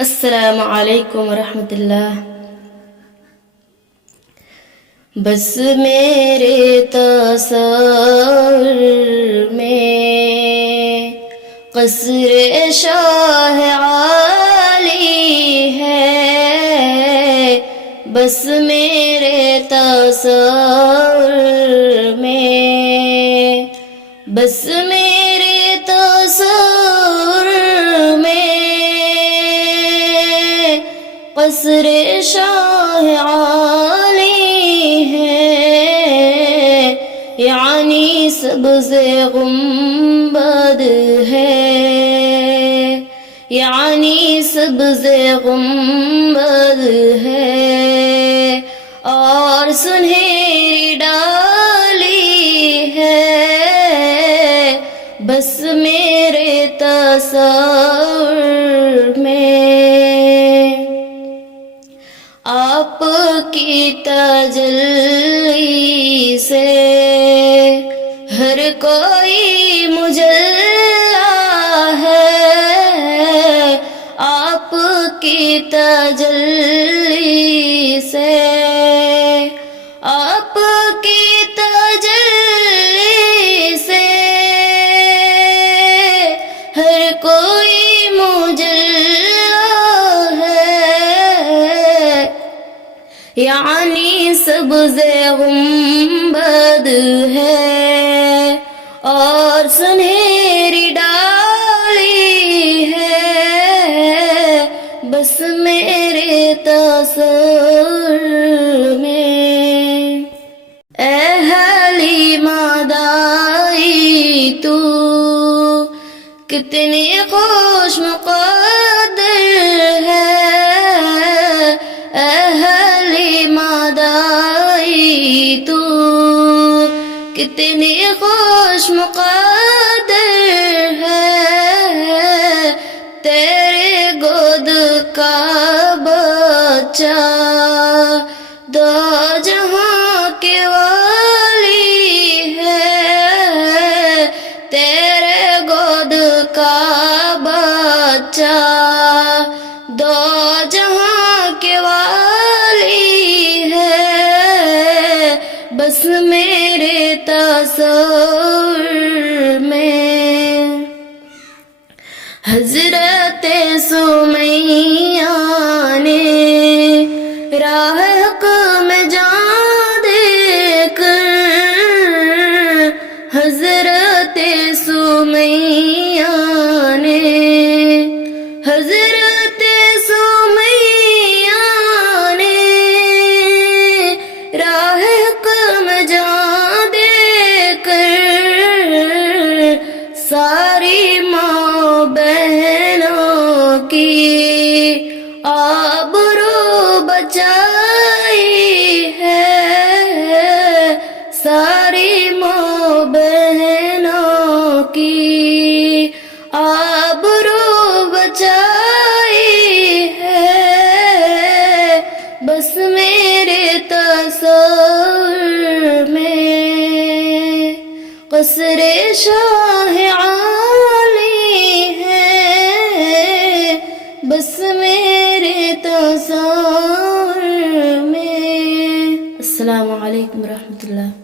السلام علیکم ورحمۃ اللہ۔ بس میرے تصور میں قصر شاہ عالی ہے، بس میرے تصور میں، بس میرے تصور میں قصر شاہ عالی ہے، یعنی سبز گنبد ہے، یعنی سبز گنبد ہے، اور سنہری ڈالی ہے، بس میرے تصور میں آپ کی تجلی سے ہر کوئی مجلا ہے، آپ کی تجلی سے، آپ کی تجلی سے ہر کوئی مجلا ہے، یعنی سبز گنبد ہے، اور سنہری ڈالی ہے، بس میرے تصور میں۔ اے حلیمہ دائی تو کتنی خوش مقدر ہے، اے حلیمہ دائی تو کتنی خوش مقدر ہے، تیرے گود کا بچہ دو جہاں کے والی ہے، تیرے گود کا بچہ دو جہاں کے والی ہے، بس میرے تصور میں۔ حضرت سمیہ نے راہ حق میں جان دے کر، حضرت سمیہ نے، حضرت سمیہ نے راہ حق میں جان دے کر ساری ماں بہنوں کی آبرو بچائی ہے، ساری ماں بہنوں کی آبرو بچائی ہے، بس میرے تصور میں قصر شاہ عالی ہے، بس میرے تصور میں۔ السلام علیکم ورحمۃ اللہ۔